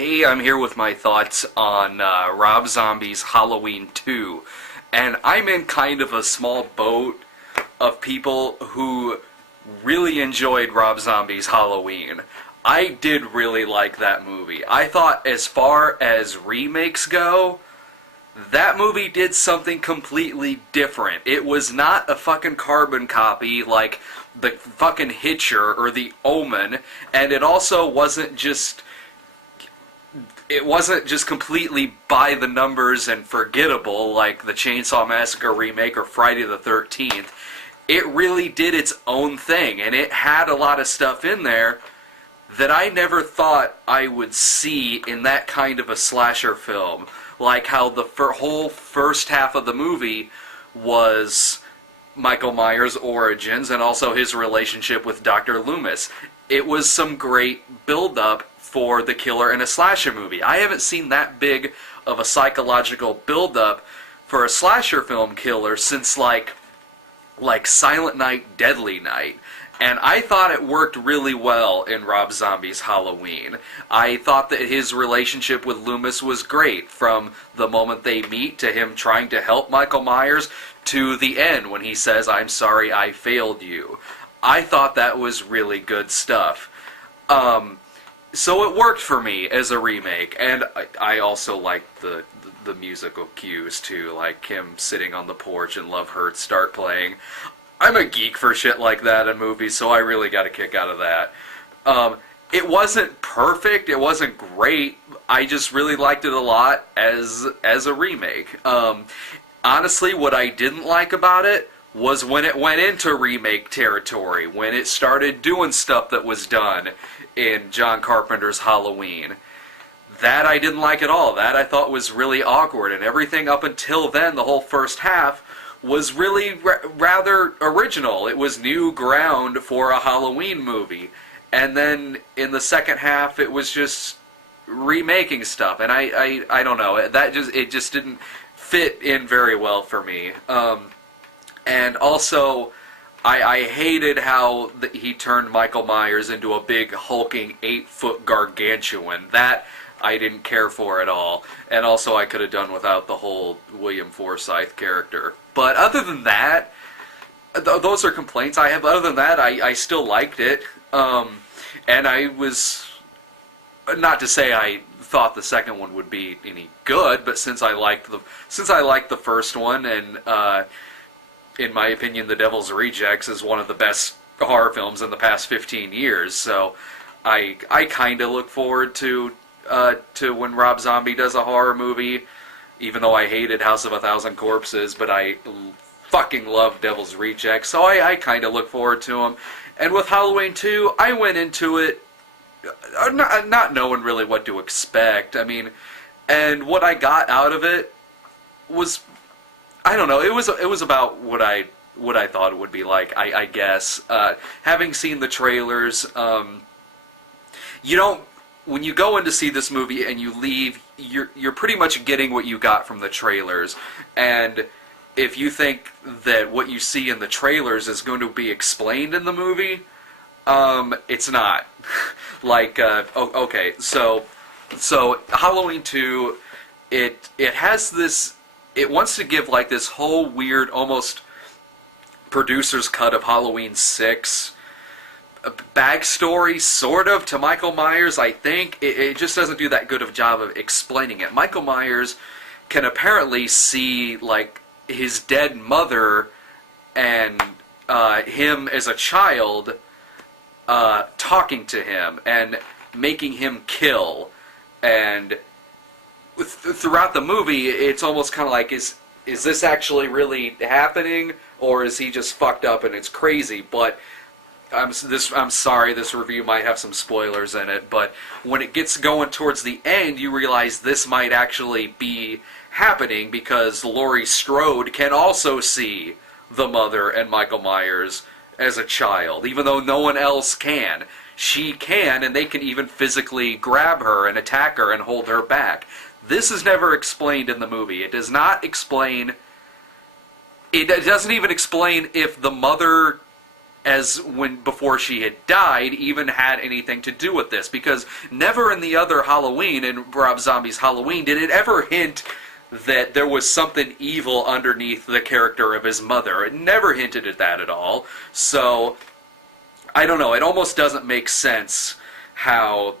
Hey, I'm here with my thoughts on Rob Zombie's Halloween 2, and I'm in kind of a small boat of people who really enjoyed Rob Zombie's Halloween. I did really like that movie. I thought as far as remakes go, that movie did something completely different. It was not a fucking carbon copy like the fucking Hitcher or the Omen, and it also wasn't just completely by the numbers and forgettable like the Chainsaw Massacre remake or Friday the 13th. It really did its own thing, and it had a lot of stuff in there that I never thought I would see in that kind of a slasher film. Like how the whole first half of the movie was Michael Myers' origins and also his relationship with Dr. Loomis. It was some great build-up for the killer in a slasher movie. I haven't seen that big of a psychological build-up for a slasher film killer since like Silent Night, Deadly Night. And I thought it worked really well in Rob Zombie's Halloween. I thought that his relationship with Loomis was great, from the moment they meet to him trying to help Michael Myers to the end when he says, "I'm sorry I failed you." I thought that was really good stuff. So it worked for me as a remake, and I also liked the musical cues too, like him sitting on the porch and Love Hurts start playing. I'm a geek for shit like that in movies, so I really got a kick out of that. It wasn't perfect, it wasn't great, I just really liked it a lot as a remake. Honestly, what I didn't like about it was when it went into remake territory, when it started doing stuff that was done in John Carpenter's Halloween. That I didn't like at all. That I thought was really awkward, and everything up until then, the whole first half, was really rather original. It was new ground for a Halloween movie. And then in the second half, it was just remaking stuff, and I don't know. It just didn't fit in very well for me. And also, I hated how he turned Michael Myers into a big hulking 8-foot gargantuan. That I didn't care for at all. And also I could have done without the whole William Forsythe character. But other than that, those are complaints I have. Other than that, I still liked it. And I was, not to say I thought the second one would be any good, but since I liked the first one, and in my opinion, The Devil's Rejects is one of the best horror films in the past 15 years, so I kind of look forward to when Rob Zombie does a horror movie, even though I hated House of a Thousand Corpses, but I fucking love Devil's Rejects, so I kind of look forward to him. And with Halloween 2, I went into it not knowing really what to expect. I mean, and what I got out of it was, I don't know, it was about what I thought it would be like, I guess. Having seen the trailers, you don't, when you go in to see this movie and you leave, you're pretty much getting what you got from the trailers. And if you think that what you see in the trailers is going to be explained in the movie, it's not. Okay, so Halloween 2, it has this, it wants to give like this whole weird, almost producer's cut of Halloween 6 backstory, sort of, to Michael Myers, I think. It just doesn't do that good of a job of explaining it. Michael Myers can apparently see, like, his dead mother and him as a child talking to him and making him kill. And throughout the movie, it's almost kind of like, is this actually really happening, or is he just fucked up and it's crazy? But I'm sorry, this review might have some spoilers in it, but when it gets going towards the end, you realize this might actually be happening, because Laurie Strode can also see the mother and Michael Myers as a child, even though no one else can. She can, and they can even physically grab her and attack her and hold her back. This is never explained in the movie. It does not explain, it doesn't even explain if the mother before she had died even had anything to do with this, because never in the other Halloween, in Rob Zombie's Halloween, did it ever hint that there was something evil underneath the character of his mother. It never hinted at that at all. So I don't know, it almost doesn't make sense how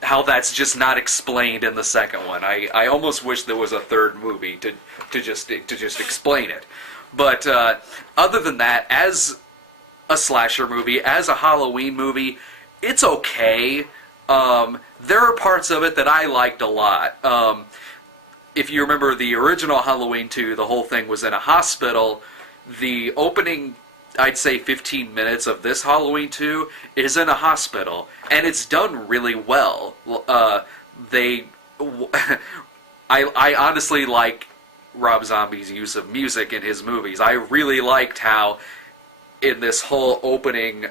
that's just not explained in the second one. I almost wish there was a third movie to just explain it. But other than that, as a slasher movie, as a Halloween movie, it's okay. There are parts of it that I liked a lot. If you remember the original Halloween 2, the whole thing was in a hospital. The opening, I'd say 15 minutes of this Halloween 2 is in a hospital, and it's done really well. I honestly like Rob Zombie's use of music in his movies. I really liked how in this whole opening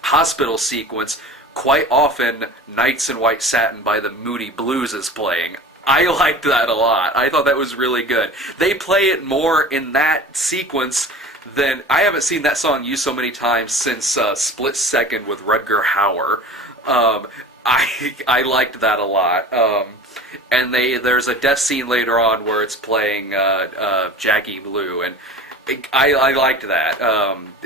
hospital sequence, quite often Nights in White Satin by the Moody Blues is playing. I liked that a lot. I thought that was really good. They play it more in that sequence than... I haven't seen that song used so many times since Split Second with Rutger Hauer. I liked that a lot. And there's a death scene later on where it's playing Jackie Blue, and I liked that.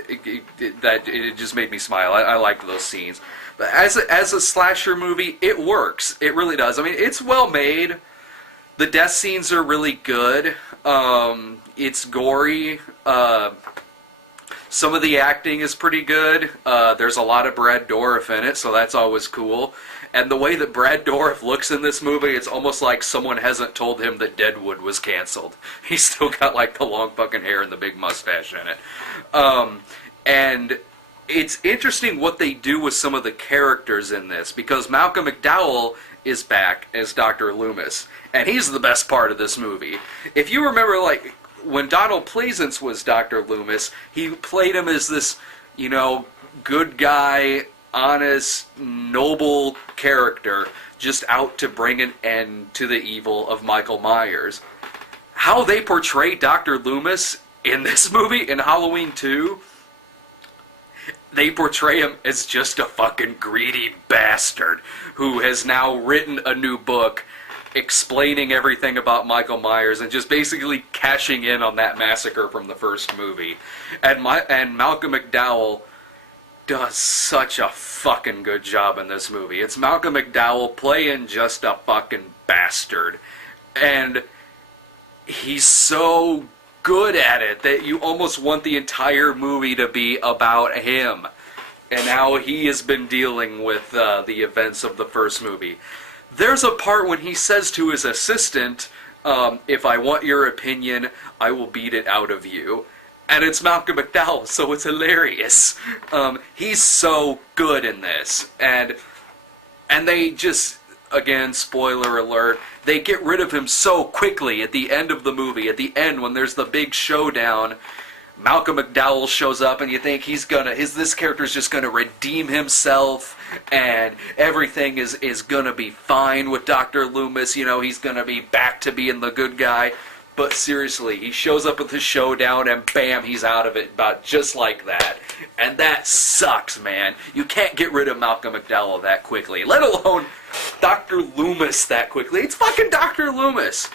It just made me smile. I liked those scenes. But as a slasher movie, it works. It really does. I mean, it's well made. The death scenes are really good. It's gory. Some of the acting is pretty good. There's a lot of Brad Dourif in it, so that's always cool. And the way that Brad Dourif looks in this movie, it's almost like someone hasn't told him that Deadwood was canceled. He's still got like the long fucking hair and the big mustache in it. And it's interesting what they do with some of the characters in this, because Malcolm McDowell is back as Dr. Loomis, and he's the best part of this movie. If you remember, like, when Donald Pleasance was Dr. Loomis, he played him as this, good guy, honest, noble character, just out to bring an end to the evil of Michael Myers. How they portray Dr. Loomis in this movie, in Halloween 2, they portray him as just a fucking greedy bastard who has now written a new book explaining everything about Michael Myers and just basically cashing in on that massacre from the first movie. And Malcolm McDowell does such a fucking good job in this movie. It's Malcolm McDowell playing just a fucking bastard. And he's so good at it that you almost want the entire movie to be about him and how he has been dealing with the events of the first movie. There's a part when he says to his assistant, if I want your opinion, I will beat it out of you. And it's Malcolm McDowell, so it's hilarious. He's so good in this. And they just, again, spoiler alert, they get rid of him so quickly at the end of the movie. At the end, when there's the big showdown, Malcolm McDowell shows up, and you think this character's just gonna redeem himself, and everything is gonna be fine with Dr. Loomis. He's gonna be back to being the good guy. But seriously, he shows up with his showdown, and bam, he's out of it, about just like that. And that sucks, man. You can't get rid of Malcolm McDowell that quickly, let alone Dr. Loomis that quickly. It's fucking Dr. Loomis.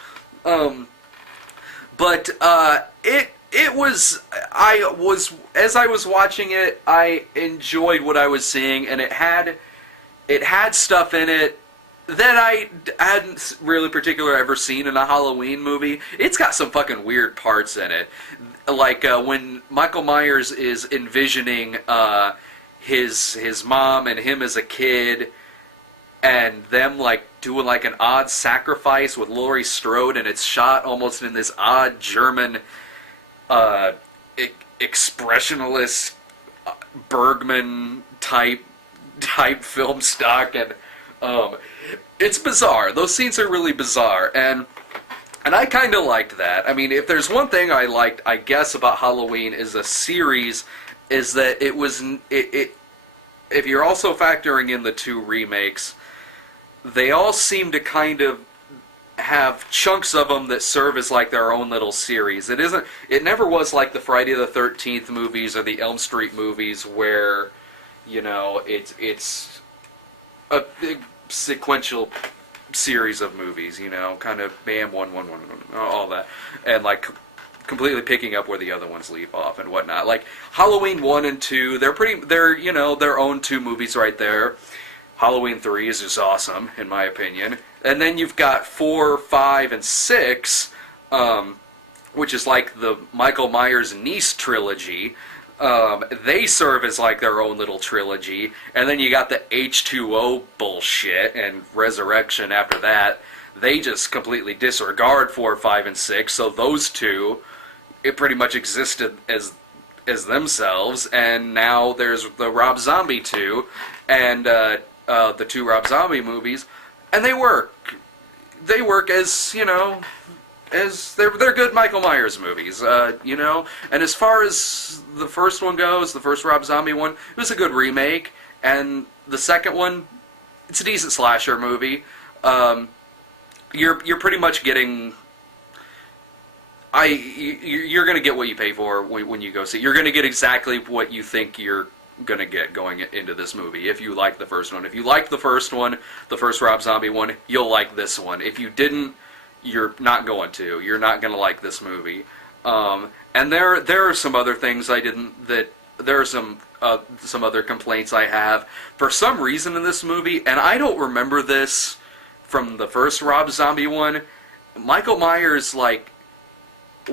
As I was watching it, I enjoyed what I was seeing, and it had stuff in it that I hadn't really particularly ever seen in a Halloween movie. It's got some fucking weird parts in it. Like when Michael Myers is envisioning his mom and him as a kid, and them like doing like an odd sacrifice with Laurie Strode, and it's shot almost in this odd German expressionist Bergman type film stock, and it's bizarre. Those scenes are really bizarre, and I kind of liked that. I mean, if there's one thing I liked, I guess, about Halloween as a series, is that it was if you're also factoring in the two remakes, they all seem to kind of have chunks of them that serve as like their own little series. It never was like the Friday the 13th movies or the Elm Street movies where, it's a big sequential series of movies, kind of bam, one, all that, and like completely picking up where the other ones leave off and whatnot. Like Halloween 1 and 2, they're their own two movies right there. Halloween 3 is just awesome, in my opinion. And then you've got 4, 5, and 6, which is like the Michael Myers niece trilogy. They serve as like their own little trilogy. And then you got the H2O bullshit and Resurrection after that. They just completely disregard 4, 5, and 6. So those two, it pretty much existed as themselves. And now there's the Rob Zombie 2 and the two Rob Zombie movies. And they work. They work as, as they're good Michael Myers movies, And as far as the first one goes, the first Rob Zombie one, it was a good remake. And the second one, it's a decent slasher movie. You're pretty much getting. You're going to get what you pay for when you go see it. You're going to get exactly what you think you're going to get going into this movie if you like the first one. If you liked the first one, the first Rob Zombie one, you'll like this one. If you didn't, you're not going to. You're not going to like this movie. And there are some other things there are some other complaints I have. For some reason in this movie, and I don't remember this from the first Rob Zombie one, Michael Myers, like,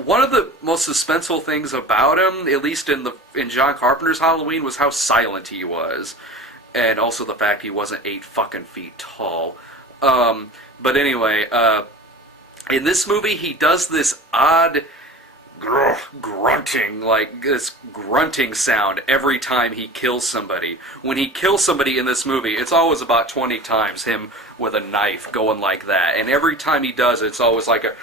one of the most suspenseful things about him, at least in John Carpenter's Halloween, was how silent he was. And also the fact he wasn't 8 fucking feet tall. But anyway, in this movie, he does this odd grunting, like this grunting sound every time he kills somebody. When he kills somebody in this movie, it's always about 20 times him with a knife going like that. And every time he does it, it's always like a...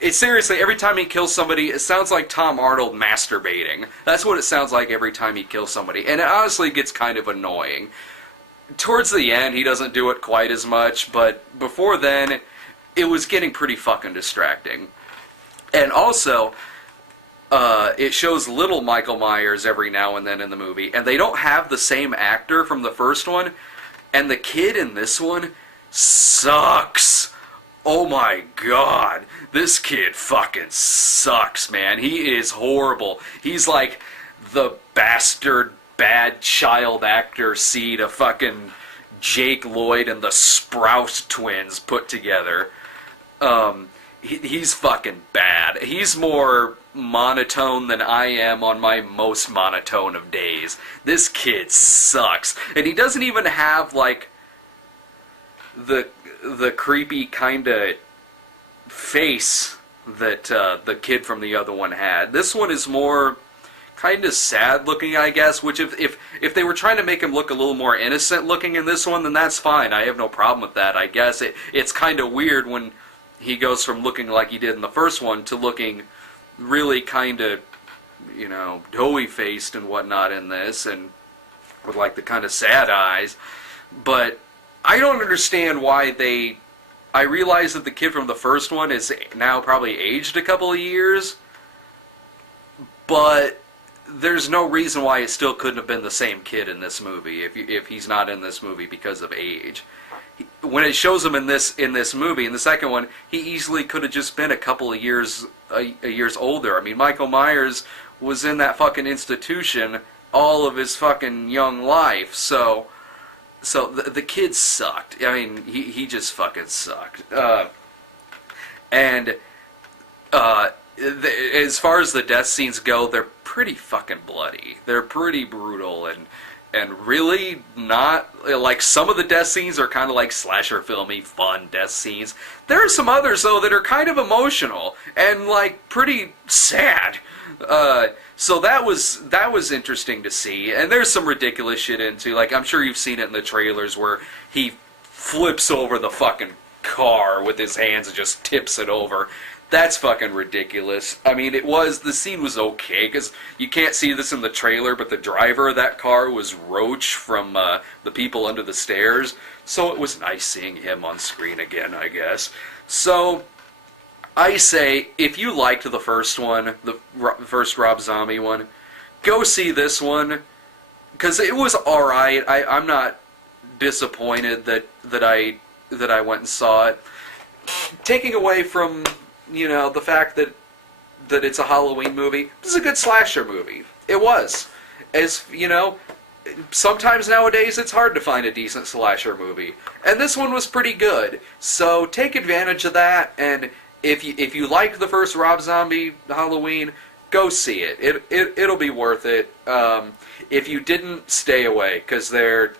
It's seriously, every time he kills somebody, it sounds like Tom Arnold masturbating. That's what it sounds like every time he kills somebody. And it honestly gets kind of annoying. Towards the end, he doesn't do it quite as much, but before then, it was getting pretty fucking distracting. And also, it shows little Michael Myers every now and then in the movie, and they don't have the same actor from the first one, and the kid in this one sucks. Oh my god, this kid fucking sucks, man. He is horrible. He's like the bastard bad child actor seed of fucking Jake Lloyd and the Sprouse twins put together. He's fucking bad. He's more monotone than I am on my most monotone of days. This kid sucks. And he doesn't even have, like, the creepy kind of face that the kid from the other one had. This one is more kind of sad looking, I guess, which if they were trying to make him look a little more innocent looking in this one, then that's fine. I have no problem with that, I guess. It's kind of weird when he goes from looking like he did in the first one to looking really kind of, doughy-faced and whatnot in this, and with, like, the kind of sad eyes. But I don't understand why I realize that the kid from the first one is now probably aged a couple of years, but there's no reason why it still couldn't have been the same kid in this movie if he's not in this movie because of age. When it shows him in this movie, in the second one, he easily could have just been a couple of years older. I mean, Michael Myers was in that fucking institution all of his fucking young life, so the kid sucked. I mean, he just fucking sucked. As far as the death scenes go, they're pretty fucking bloody. They're pretty brutal and really not, like, some of the death scenes are kind of like slasher filmy, fun death scenes. There are some others, though, that are kind of emotional and, like, pretty sad. So that was interesting to see. And there's some ridiculous shit into, like, I'm sure you've seen it in the trailers where he flips over the fucking car with his hands and just tips it over. That's fucking ridiculous. I mean, the scene was okay, because you can't see this in the trailer, but the driver of that car was Roach from The People Under the Stairs, so it was nice seeing him on screen again, I guess. So, I say, if you liked the first one, the first Rob Zombie one, go see this one, because it was alright. I'm not disappointed that I went and saw it. Taking away from, the fact that it's a Halloween movie, this is a good slasher movie. It was. As, sometimes nowadays it's hard to find a decent slasher movie. And this one was pretty good. So take advantage of that, and if you liked the first Rob Zombie Halloween, go see it. It'll be worth it. If you didn't, stay away, because you're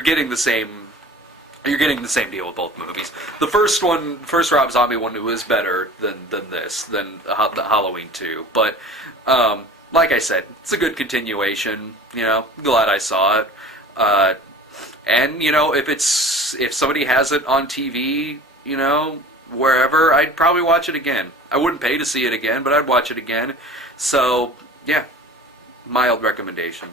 getting the same deal with both movies. The first Rob Zombie one, was better than the Halloween 2. But like I said, it's a good continuation. Glad I saw it. And if somebody has it on TV, wherever, I'd probably watch it again. I wouldn't pay to see it again, but I'd watch it again. So yeah, mild recommendation.